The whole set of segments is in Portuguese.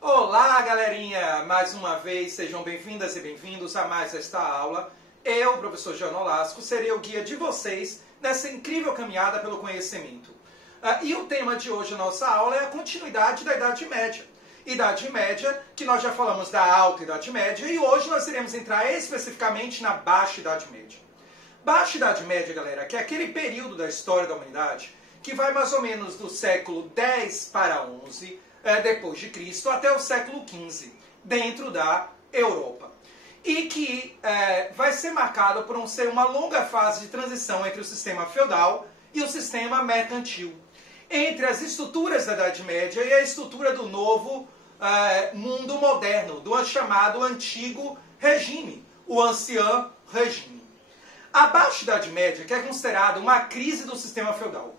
Olá, galerinha! Mais uma vez, sejam bem-vindas e bem-vindos a mais esta aula. Eu, professor Jean Nolasco, serei o guia de vocês nessa incrível caminhada pelo conhecimento. E o tema de hoje da nossa aula é a continuidade da Idade Média. Idade Média, que nós já falamos da Alta Idade Média, e hoje nós iremos entrar especificamente na Baixa Idade Média. Baixa Idade Média, galera, que é aquele período da história da humanidade que vai mais ou menos do século 10 para 11 depois de Cristo até o século 15, dentro da Europa. E que vai ser marcado por ser uma longa fase de transição entre o sistema feudal e o sistema mercantil, entre as estruturas da Idade Média e a estrutura do novo mundo moderno, do chamado Antigo Regime, o Ancien Regime. A Baixa Idade Média, que é considerada uma crise do sistema feudal.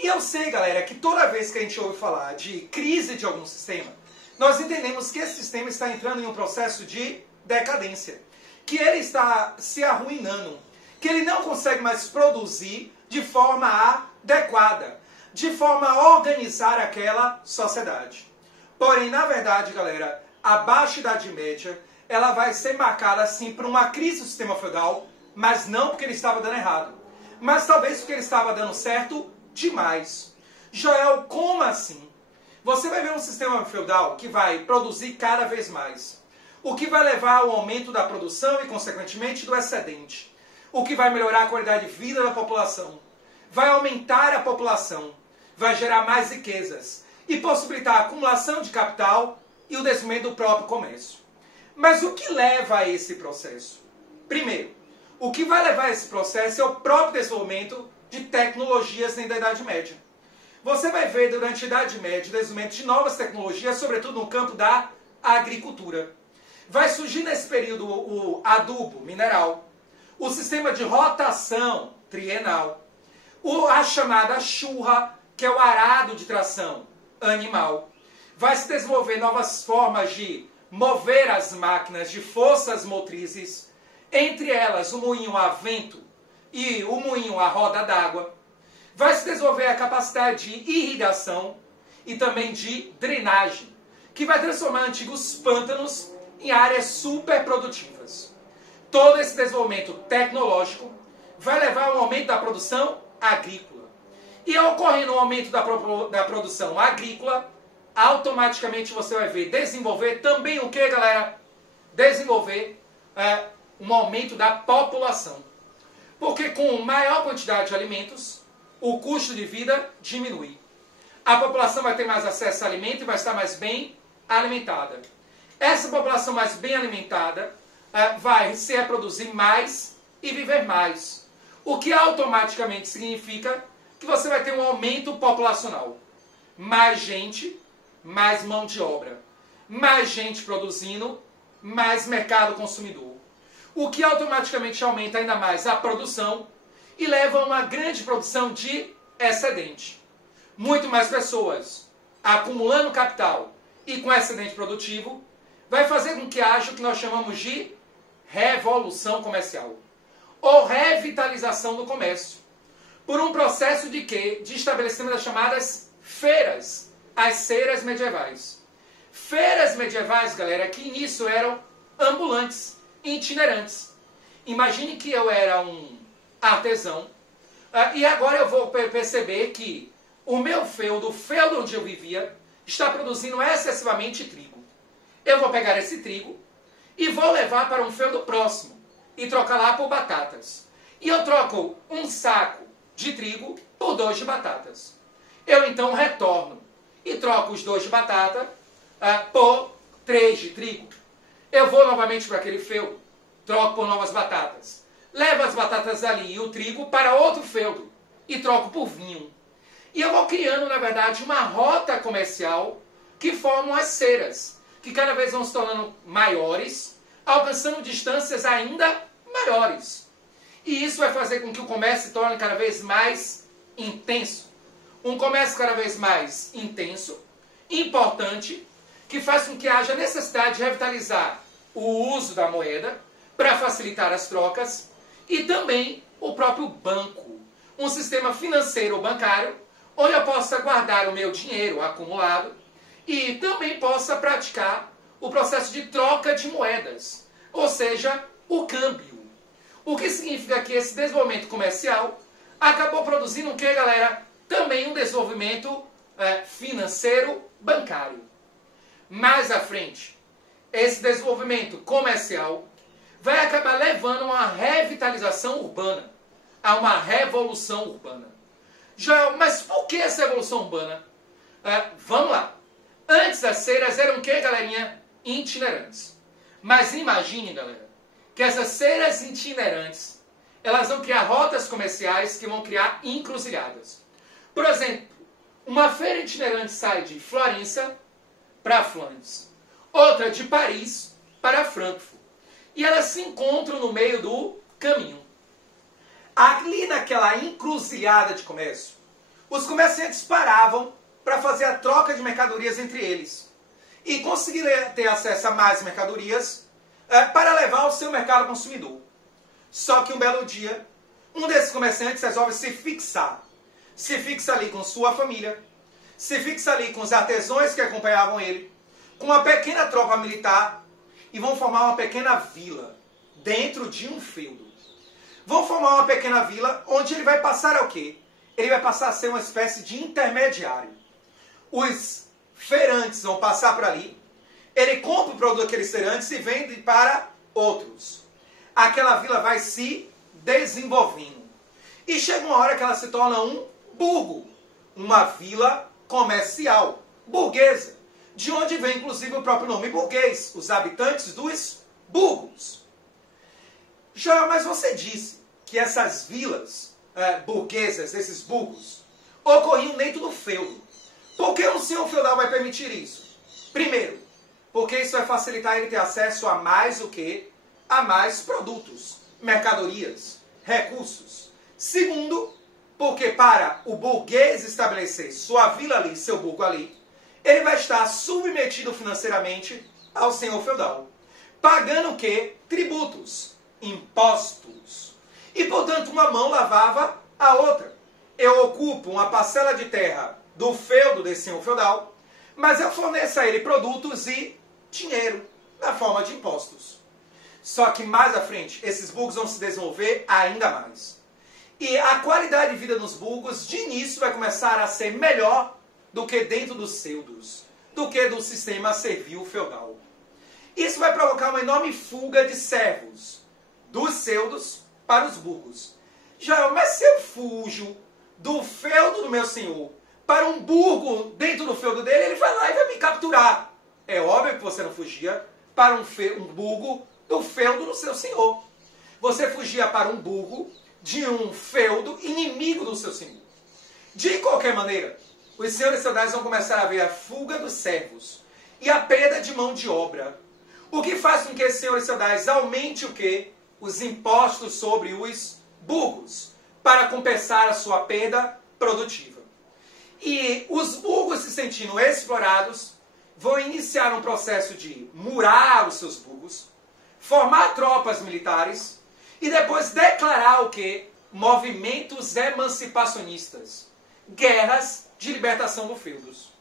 E eu sei, galera, que toda vez que a gente ouve falar de crise de algum sistema, nós entendemos que esse sistema está entrando em um processo de decadência, que ele está se arruinando, que ele não consegue mais produzir de forma adequada, de forma a organizar aquela sociedade. Porém, na verdade, galera, a Baixa Idade Média, ela vai ser marcada, assim, por uma crise do sistema feudal, mas não porque ele estava dando errado, mas talvez porque ele estava dando certo demais. Joel, como assim? Você vai ver um sistema feudal que vai produzir cada vez mais, o que vai levar ao aumento da produção e, consequentemente, do excedente, o que vai melhorar a qualidade de vida da população, vai aumentar a população, vai gerar mais riquezas e possibilitar a acumulação de capital e o desenvolvimento do próprio comércio. Mas o que leva a esse processo? Primeiro, o que vai levar a esse processo é o próprio desenvolvimento de tecnologias dentro da Idade Média. Você vai ver durante a Idade Média o desenvolvimento de novas tecnologias, sobretudo no campo da agricultura. Vai surgir nesse período o adubo mineral, o sistema de rotação trienal, a chamada churra, que é o arado de tração animal. Vai se desenvolver novas formas de mover as máquinas, de forças motrizes, entre elas o moinho a vento e o moinho a roda d'água. Vai se desenvolver a capacidade de irrigação e também de drenagem, que vai transformar antigos pântanos em áreas superprodutivas. Todo esse desenvolvimento tecnológico vai levar ao aumento da produção agrícola. E ocorrendo um aumento da produção agrícola, automaticamente você vai ver desenvolver também o que, galera? Desenvolver um aumento da população. Porque com maior quantidade de alimentos, o custo de vida diminui. A população vai ter mais acesso a alimento e vai estar mais bem alimentada. Essa população mais bem alimentada vai se reproduzir mais e viver mais. O que automaticamente significa que você vai ter um aumento populacional. Mais gente, mais mão de obra. Mais gente produzindo, mais mercado consumidor. O que automaticamente aumenta ainda mais a produção e leva a uma grande produção de excedente. Muito mais pessoas acumulando capital e com excedente produtivo vai fazer com que haja o que nós chamamos de revolução comercial ou revitalização do comércio. Por um processo de quê? De estabelecimento das chamadas feiras, as feiras medievais. Feiras medievais, galera, que nisso eram ambulantes, itinerantes. Imagine que eu era um artesão e agora eu vou perceber que o meu feudo, o feudo onde eu vivia, está produzindo excessivamente trigo. Eu vou pegar esse trigo e vou levar para um feudo próximo e trocar lá por batatas. E eu troco um saco de trigo por 2 de batatas. Eu então retorno e troco os 2 de batata por 3 de trigo. Eu vou novamente para aquele feudo, troco por novas batatas. Levo as batatas ali e o trigo para outro feudo e troco por vinho. E eu vou criando, na verdade, uma rota comercial que formam as feiras, que cada vez vão se tornando maiores, alcançando distâncias ainda maiores. E isso vai fazer com que o comércio se torne cada vez mais intenso. Um comércio cada vez mais intenso, importante, que faz com que haja necessidade de revitalizar o uso da moeda para facilitar as trocas e também o próprio banco. Um sistema financeiro ou bancário onde eu possa guardar o meu dinheiro acumulado e também possa praticar o processo de troca de moedas, ou seja, o câmbio. O que significa que esse desenvolvimento comercial acabou produzindo o que, galera? Também um desenvolvimento financeiro bancário. Mais à frente, esse desenvolvimento comercial vai acabar levando a uma revitalização urbana, a uma revolução urbana. Mas por que essa revolução urbana? Vamos lá. Antes as feiras eram o que, galerinha? Itinerantes. Mas imagine, galera, que essas feiras itinerantes, elas vão criar rotas comerciais que vão criar encruzilhadas. Por exemplo, uma feira itinerante sai de Florença para Flandres, outra de Paris para Frankfurt. E elas se encontram no meio do caminho. Ali naquela encruzilhada de comércio, os comerciantes paravam para fazer a troca de mercadorias entre eles e conseguir ter acesso a mais mercadorias para levar ao seu mercado consumidor. Só que um belo dia, um desses comerciantes resolve se fixar. Se fixa ali com sua família, se fixa ali com os artesãos que acompanhavam ele, com uma pequena tropa militar, e vão formar uma pequena vila dentro de um feudo. Vão formar uma pequena vila onde ele vai passar a o quê? Ele vai passar a ser uma espécie de intermediário. Os feirantes vão passar por ali, ele compra o produto daqueles feirantes e vende para outros. Aquela vila vai se desenvolvendo. E chega uma hora que ela se torna um burgo, uma vila comercial, burguesa, de onde vem inclusive o próprio nome burguês, os habitantes dos burgos. Mas você disse que essas vilas burguesas, esses burgos, ocorriam dentro do feudo. Por que um senhor feudal vai permitir isso? Primeiro, porque isso vai facilitar ele ter acesso a mais o quê? A mais produtos, mercadorias, recursos. Segundo, porque para o burguês estabelecer sua vila ali, seu burgo ali, ele vai estar submetido financeiramente ao senhor feudal, pagando o quê? Tributos, impostos. E, portanto, uma mão lavava a outra. Eu ocupo uma parcela de terra do feudo desse senhor feudal, mas eu forneço a ele produtos e dinheiro, na forma de impostos. Só que mais à frente, esses burgos vão se desenvolver ainda mais. E a qualidade de vida nos burgos, de início, vai começar a ser melhor do que dentro dos feudos, do que do sistema servil feudal. Isso vai provocar uma enorme fuga de servos dos feudos para os burgos. Mas se eu fujo do feudo do meu senhor para um burgo dentro do feudo dele, ele vai lá e vai me capturar. É óbvio que você não fugia para um burgo do feudo do seu senhor. Você fugia para um burgo de um feudo inimigo do seu senhor. De qualquer maneira, os senhores feudais vão começar a ver a fuga dos servos e a perda de mão de obra. O que faz com que os senhores feudais aumente o quê? Os impostos sobre os burgos, para compensar a sua perda produtiva. E os burgos, se sentindo explorados, vão iniciar um processo de murar os seus burgos, formar tropas militares e depois declarar o quê? Movimentos emancipacionistas. Guerras de libertação dos feudos.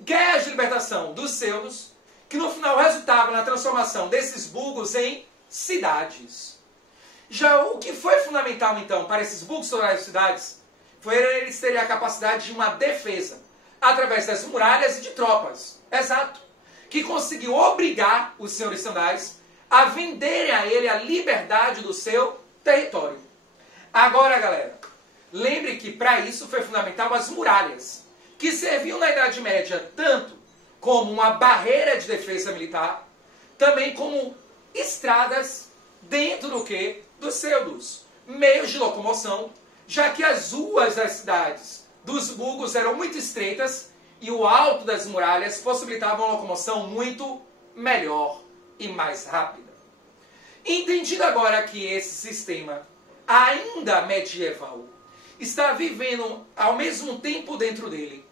Guerras de libertação dos feudos, que no final resultavam na transformação desses burgos em cidades. O que foi fundamental, então, para esses burgos se tornarem cidades, foi eles terem a capacidade de uma defesa, através das muralhas e de tropas. Exato. Que conseguiu obrigar os senhores feudais a venderem a ele a liberdade do seu território. Agora, galera, lembre que para isso foi fundamental as muralhas, que serviam na Idade Média tanto como uma barreira de defesa militar, também como estradas dentro do quê? Dos feudos, meios de locomoção, já que as ruas das cidades dos burgos eram muito estreitas e o alto das muralhas possibilitava uma locomoção muito melhor e mais rápida. Entendido agora que esse sistema, ainda medieval, está vivendo ao mesmo tempo dentro dele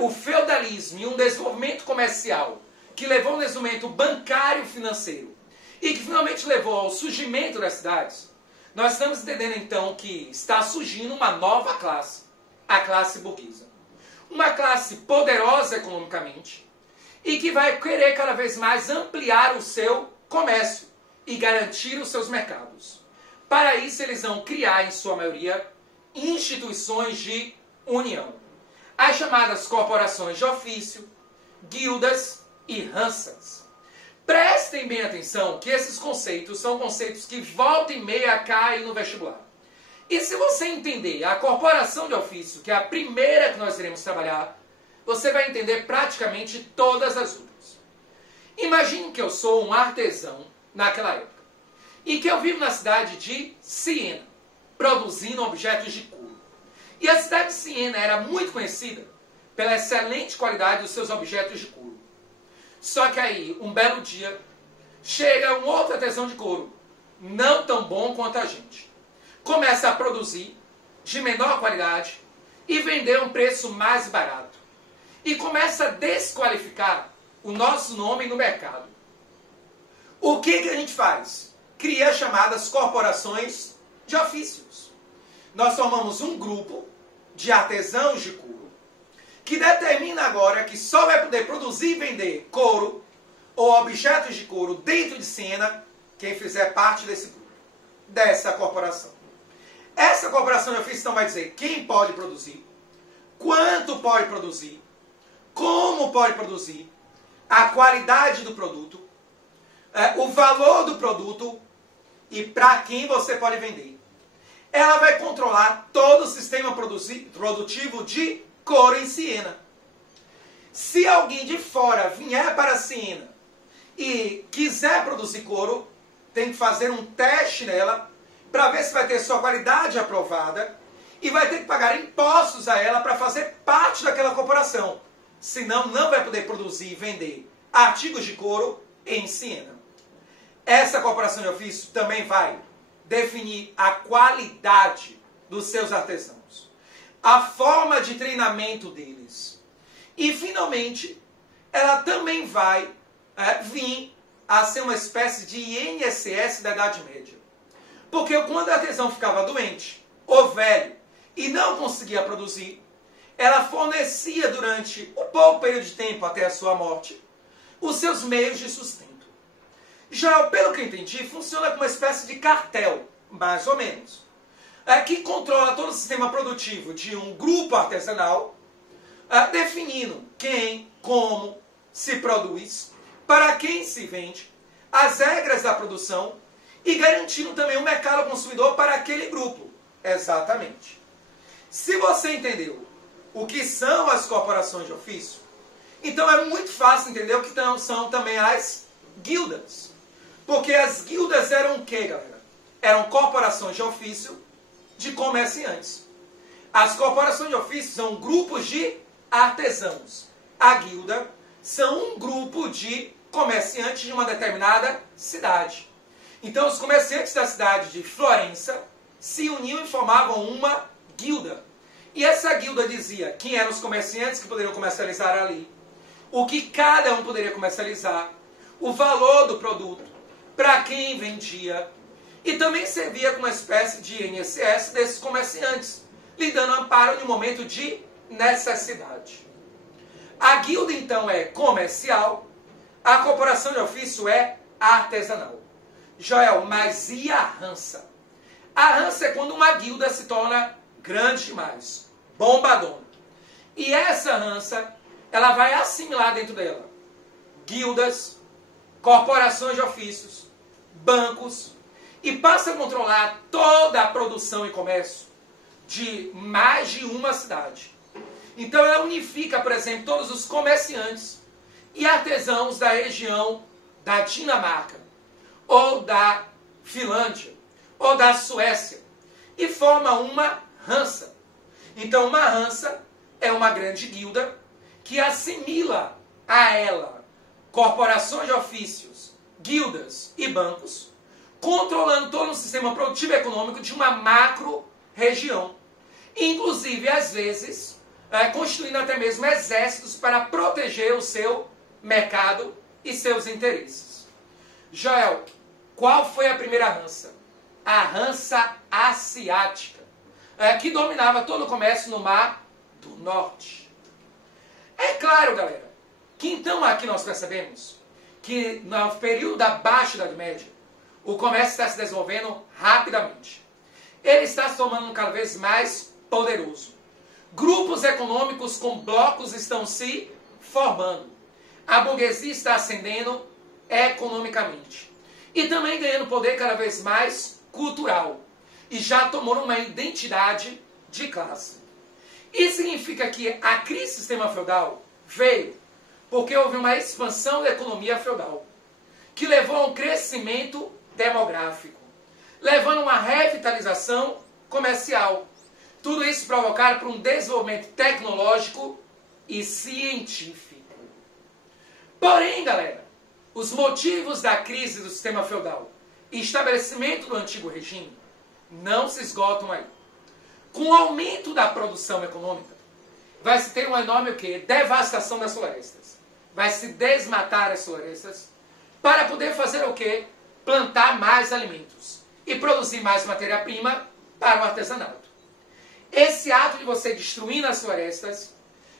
o feudalismo e um desenvolvimento comercial que levou a um desenvolvimento bancário e financeiro e que finalmente levou ao surgimento das cidades, nós estamos entendendo então que está surgindo uma nova classe, a classe burguesa. Uma classe poderosa economicamente, e que vai querer cada vez mais ampliar o seu comércio e garantir os seus mercados. Para isso, eles vão criar, em sua maioria, instituições de união, as chamadas corporações de ofício, guildas e Hansas. Prestem bem atenção que esses conceitos são conceitos que volta e meia caem no vestibular. E se você entender a corporação de ofício, que é a primeira que nós iremos trabalhar, você vai entender praticamente todas as outras. Imagine que eu sou um artesão naquela época e que eu vivo na cidade de Siena, produzindo objetos de couro. E a cidade de Siena era muito conhecida pela excelente qualidade dos seus objetos de couro. Só que aí, um belo dia, chega um outro artesão de couro, não tão bom quanto a gente. Começa a produzir de menor qualidade e vender a um preço mais barato. E começa a desqualificar o nosso nome no mercado. O que a gente faz? Cria as chamadas corporações de ofícios. Nós formamos um grupo de artesãos de couro que determina agora que só vai poder produzir e vender couro ou objetos de couro dentro de Siena quem fizer parte desse grupo, dessa corporação. Essa corporação de ofício então vai dizer quem pode produzir, quanto pode produzir, como pode produzir, a qualidade do produto, o valor do produto e para quem você pode vender. Ela vai controlar todo o sistema produtivo de couro em Siena. Se alguém de fora vier para Siena e quiser produzir couro, tem que fazer um teste nela para ver se vai ter sua qualidade aprovada e vai ter que pagar impostos a ela para fazer parte daquela corporação. Senão não vai poder produzir e vender artigos de couro em Siena. Essa corporação de ofício também vai definir a qualidade dos seus artesãos, a forma de treinamento deles. E, finalmente, ela também vai vir a ser uma espécie de INSS da Idade Média. Porque quando o artesão ficava doente ou velho e não conseguia produzir, ela fornecia durante um pouco período de tempo até a sua morte os seus meios de sustento. Já, pelo que eu entendi, funciona como uma espécie de cartel, mais ou menos, que controla todo o sistema produtivo de um grupo artesanal, definindo quem, como se produz, para quem se vende, as regras da produção e garantindo também um mercado consumidor para aquele grupo. Exatamente. Se você entendeu o que são as corporações de ofício, então é muito fácil entender o que são também as guildas. Porque as guildas eram o quê, galera? Eram corporações de ofício de comerciantes. As corporações de ofício são grupos de artesãos. A guilda são um grupo de comerciantes de uma determinada cidade. Então os comerciantes da cidade de Florença se uniam e formavam uma guilda. E essa guilda dizia quem eram os comerciantes que poderiam comercializar ali, o que cada um poderia comercializar, o valor do produto, para quem vendia, e também servia como uma espécie de INSS desses comerciantes, lhe dando amparo no momento de necessidade. A guilda, então, é comercial, a corporação de ofício é artesanal. Joel, mas e a Hansa? A Hansa é quando uma guilda se torna grande demais, bombadona. E essa Hansa, ela vai assimilar dentro dela guildas, corporações de ofícios, bancos, e passa a controlar toda a produção e comércio de mais de uma cidade. Então ela unifica, por exemplo, todos os comerciantes e artesãos da região da Dinamarca, ou da Finlândia, ou da Suécia, e forma uma Hansa. Então uma Hansa é uma grande guilda que assimila a ela corporações de ofícios, guildas e bancos, controlando todo o sistema produtivo e econômico de uma macro-região. Inclusive, às vezes, constituindo até mesmo exércitos para proteger o seu mercado e seus interesses. Joel, qual foi a primeira Hansa? A Hansa Asiática, que dominava todo o comércio no Mar do Norte. É claro, galera, Que então aqui nós percebemos que no período da Baixa Idade Média, o comércio está se desenvolvendo rapidamente. Ele está se tornando cada vez mais poderoso. Grupos econômicos com blocos estão se formando. A burguesia está ascendendo economicamente. E também ganhando poder cada vez mais cultural. E já tomou uma identidade de classe. Isso significa que a crise do sistema feudal veio porque houve uma expansão da economia feudal, que levou a um crescimento demográfico, levando a uma revitalização comercial. Tudo isso provocado por um desenvolvimento tecnológico e científico. Porém, galera, os motivos da crise do sistema feudal e estabelecimento do antigo regime não se esgotam aí. Com o aumento da produção econômica, vai se ter uma enorme o quê? Devastação das florestas. Vai se desmatar as florestas para poder fazer o quê? Plantar mais alimentos e produzir mais matéria-prima para o artesanato. Esse ato de você destruir as florestas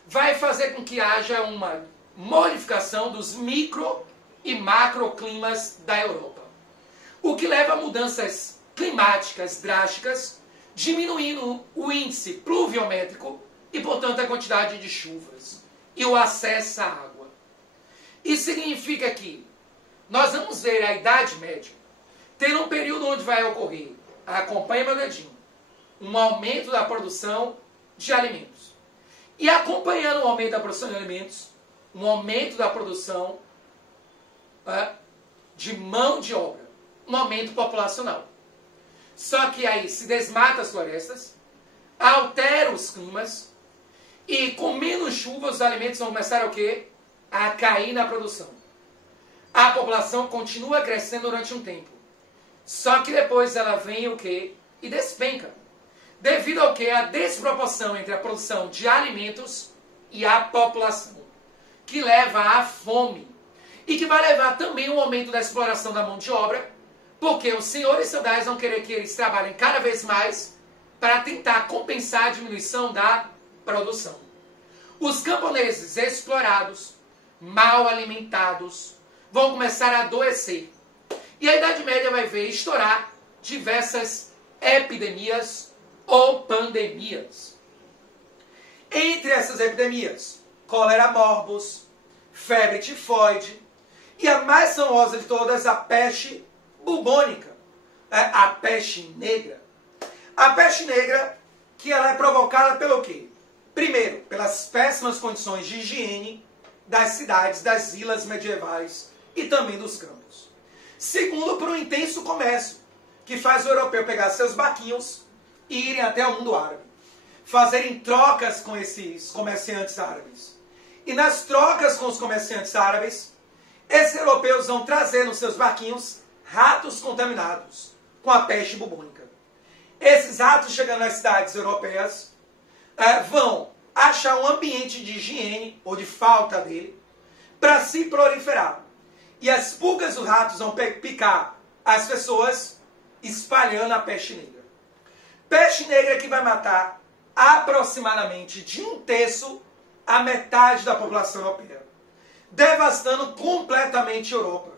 vai fazer com que haja uma modificação dos micro e macroclimas da Europa. O que leva a mudanças climáticas drásticas, diminuindo o índice pluviométrico e, portanto, a quantidade de chuvas e o acesso à água. Isso significa que nós vamos ver a Idade Média ter um período onde vai ocorrer, acompanha meu dedinho, um aumento da produção de alimentos. E acompanhando o aumento da produção de alimentos, um aumento da produção de mão de obra, um aumento populacional. Só que aí se desmata as florestas, altera os climas, e com menos chuva os alimentos vão começar a o quê? A cair na produção. A população continua crescendo durante um tempo. Só que depois ela vem o quê? E despenca. Devido ao quê? A desproporção entre a produção de alimentos e a população, que leva à fome. E que vai levar também um aumento da exploração da mão de obra, porque os senhores feudais vão querer que eles trabalhem cada vez mais para tentar compensar a diminuição da produção. Os camponeses explorados, mal alimentados, vão começar a adoecer. E a Idade Média vai ver estourar diversas epidemias ou pandemias. Entre essas epidemias, cólera morbus, febre tifoide e a mais famosa de todas, a peste bubônica, a peste negra. A peste negra, que ela é provocada pelo quê? Primeiro, pelas péssimas condições de higiene das cidades, das vilas medievais e também dos campos. Segundo, por um intenso comércio, que faz o europeu pegar seus barquinhos e irem até o mundo árabe, fazerem trocas com esses comerciantes árabes. E nas trocas com os comerciantes árabes, esses europeus vão trazer nos seus barquinhos ratos contaminados com a peste bubônica. Esses ratos, chegando nas cidades europeias, vão achar um ambiente de higiene, ou de falta dele, para se proliferar. E as pulgas dos ratos vão picar as pessoas, espalhando a peste negra. Peste negra que vai matar aproximadamente de 1/3 a metade da população europeia, devastando completamente a Europa.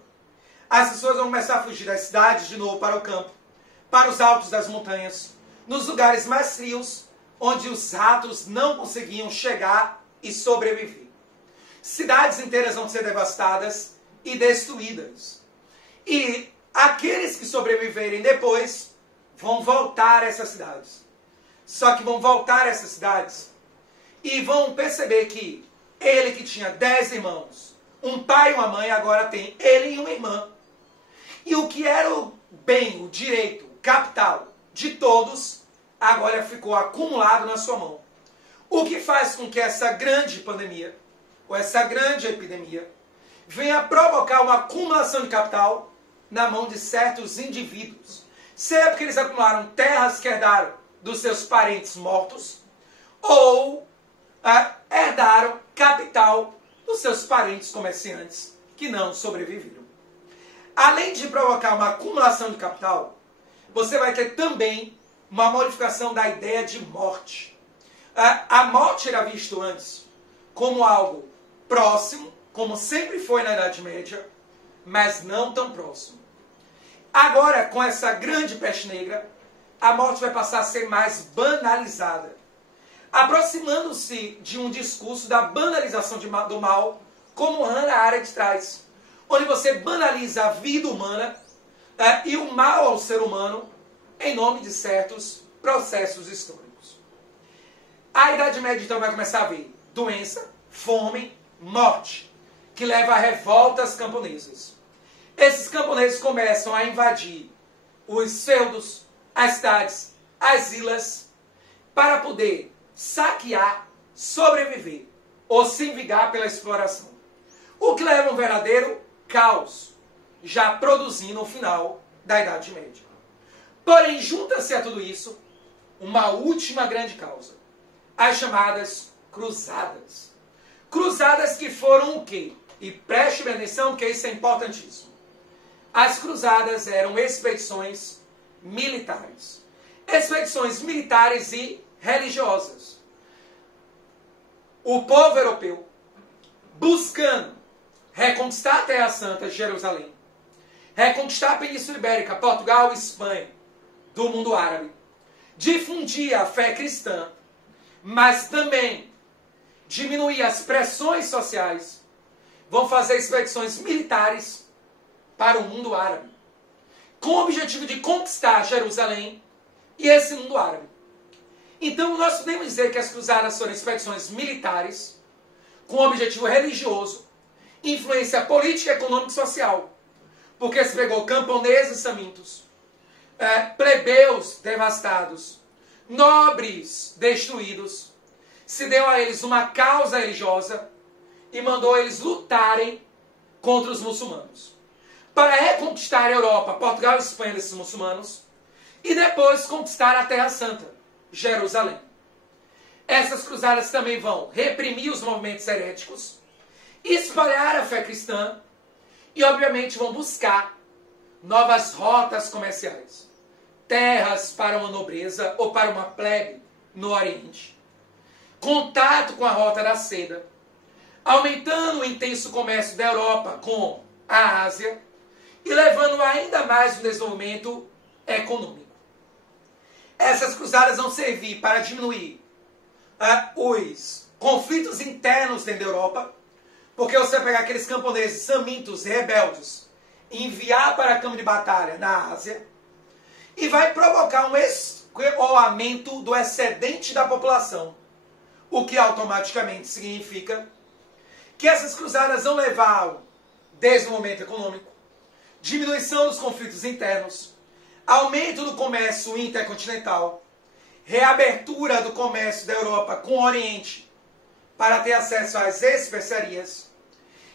As pessoas vão começar a fugir das cidades de novo para o campo, para os altos das montanhas, nos lugares mais frios, onde os ratos não conseguiam chegar e sobreviver. Cidades inteiras vão ser devastadas e destruídas. E aqueles que sobreviverem depois vão voltar a essas cidades. Só que vão voltar a essas cidades e vão perceber que ele que tinha 10 irmãos, um pai e uma mãe, agora tem ele e uma irmã. E o que era o bem, o direito, o capital de todos, agora ficou acumulado na sua mão. O que faz com que essa grande pandemia, ou essa grande epidemia, venha provocar uma acumulação de capital na mão de certos indivíduos. Seja porque eles acumularam terras que herdaram dos seus parentes mortos, ou herdaram capital dos seus parentes comerciantes que não sobreviveram. Além de provocar uma acumulação de capital, você vai ter também uma modificação da ideia de morte. A morte era vista antes como algo próximo, como sempre foi na Idade Média, mas não tão próximo. Agora, com essa grande peste negra, a morte vai passar a ser mais banalizada, aproximando-se de um discurso da banalização do mal, como Hannah Arendt traz, onde você banaliza a vida humana e o mal ao ser humano em nome de certos processos históricos. A Idade Média então vai começar a ver doença, fome, morte, que leva a revoltas camponesas. Esses camponeses começam a invadir os feudos, as cidades, as vilas, para poder saquear, sobreviver ou se vingar pela exploração. O que leva a um verdadeiro caos, já produzindo o final da Idade Média. Porém, junta-se a tudo isso uma última grande causa, as chamadas cruzadas. Cruzadas que foram o quê? E preste bem atenção, porque isso é importantíssimo. As cruzadas eram expedições militares. Expedições militares e religiosas. O povo europeu, buscando reconquistar a Terra Santa de Jerusalém, reconquistar a Península Ibérica, Portugal e Espanha, do mundo árabe, difundir a fé cristã, mas também diminuir as pressões sociais, vão fazer expedições militares para o mundo árabe, com o objetivo de conquistar Jerusalém e esse mundo árabe. Então nós podemos dizer que as cruzadas foram expedições militares, com objetivo religioso, influência política, econômica e social, porque se pegou camponeses famintos, plebeus devastados, nobres destruídos, se deu a eles uma causa religiosa e mandou eles lutarem contra os muçulmanos, para reconquistar a Europa, Portugal e Espanha desses muçulmanos, e depois conquistar a Terra Santa, Jerusalém. Essas cruzadas também vão reprimir os movimentos heréticos, espalhar a fé cristã e, obviamente, vão buscar novas rotas comerciais. Terras para uma nobreza ou para uma plebe no Oriente. Contato com a Rota da Seda, aumentando o intenso comércio da Europa com a Ásia e levando ainda mais o desenvolvimento econômico. Essas cruzadas vão servir para diminuir os conflitos internos dentro da Europa, porque você vai pegar aqueles camponeses famintos e rebeldes e enviar para a campo de batalha na Ásia, e vai provocar um escoamento do excedente da população, o que automaticamente significa que essas cruzadas vão levar ao desenvolvimento econômico, diminuição dos conflitos internos, aumento do comércio intercontinental, reabertura do comércio da Europa com o Oriente para ter acesso às especiarias,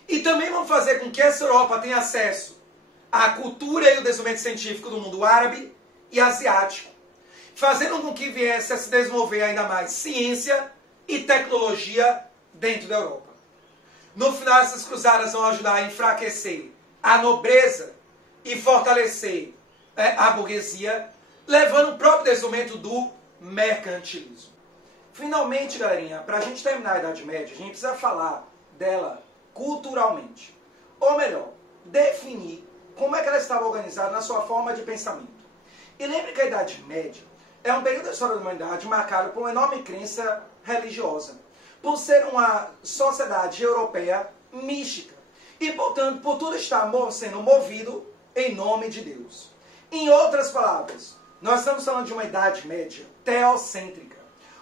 e também vão fazer com que essa Europa tenha acesso à cultura e o desenvolvimento científico do mundo árabe e asiático, fazendo com que viesse a se desenvolver ainda mais ciência e tecnologia dentro da Europa. No final, essas cruzadas vão ajudar a enfraquecer a nobreza e fortalecer a burguesia, levando o próprio desenvolvimento do mercantilismo. Finalmente, galerinha, para a gente terminar a Idade Média, a gente precisa falar dela culturalmente. Ou melhor, definir como é que ela estava organizada na sua forma de pensamento. E lembre que a Idade Média é um período da história da humanidade marcado por uma enorme crença religiosa, por ser uma sociedade europeia mística e, portanto, por tudo estar sendo movido em nome de Deus. Em outras palavras, nós estamos falando de uma Idade Média teocêntrica,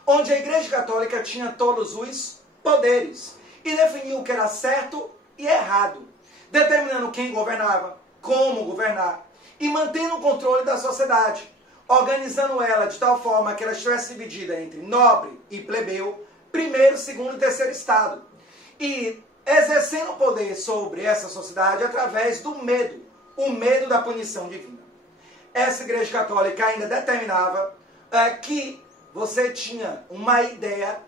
onde a Igreja Católica tinha todos os poderes e definiu o que era certo e errado, determinando quem governava, como governar e mantendo o controle da sociedade, organizando ela de tal forma que ela estivesse dividida entre nobre e plebeu, primeiro, segundo e terceiro estado, e exercendo poder sobre essa sociedade através do medo, o medo da punição divina. Essa Igreja Católica ainda determinava que você tinha uma ideia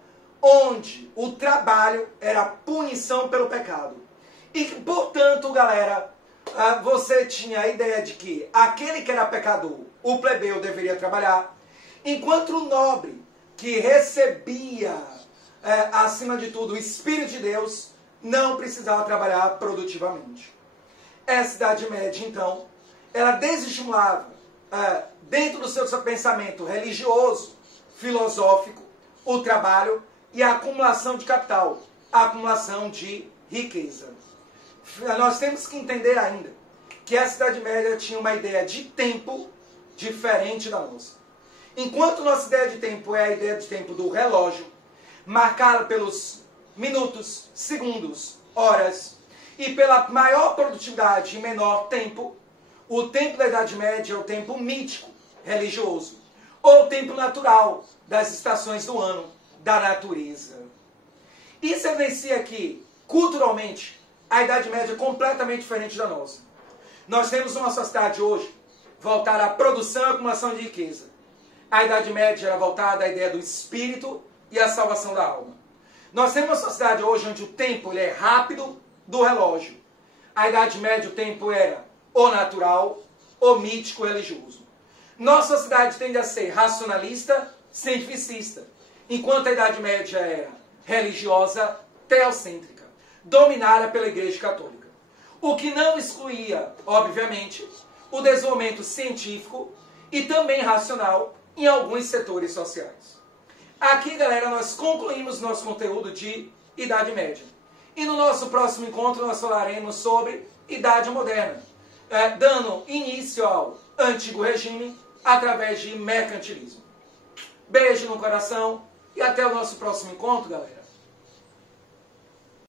onde o trabalho era punição pelo pecado. E que, portanto, galera, você tinha a ideia de que aquele que era pecador, o plebeu, deveria trabalhar, enquanto o nobre, que recebia, acima de tudo, o Espírito de Deus, não precisava trabalhar produtivamente. Essa Idade Média, então, ela desestimulava, dentro do seu pensamento religioso, filosófico, o trabalho e a acumulação de capital, a acumulação de riqueza. Nós temos que entender ainda que essa Idade Média tinha uma ideia de tempo diferente da nossa. Enquanto nossa ideia de tempo é a ideia de tempo do relógio, marcada pelos minutos, segundos, horas, e pela maior produtividade e menor tempo, o tempo da Idade Média é o tempo mítico, religioso, ou o tempo natural das estações do ano, da natureza. Isso evidencia que, culturalmente, a Idade Média é completamente diferente da nossa. Nós temos uma sociedade hoje voltada à produção e acumulação de riqueza. A Idade Média era voltada à ideia do espírito e à salvação da alma. Nós temos uma sociedade hoje onde o tempo ele é rápido do relógio. A Idade Média o tempo era ou natural ou mítico religioso. Nossa sociedade tende a ser racionalista, cientificista, enquanto a Idade Média era religiosa, teocêntrica, dominada pela Igreja Católica. O que não excluía, obviamente, o desenvolvimento científico e também racional em alguns setores sociais. Aqui, galera, nós concluímos nosso conteúdo de Idade Média. E no nosso próximo encontro nós falaremos sobre Idade Moderna, dando início ao Antigo Regime através de mercantilismo. Beijo no coração e até o nosso próximo encontro, galera.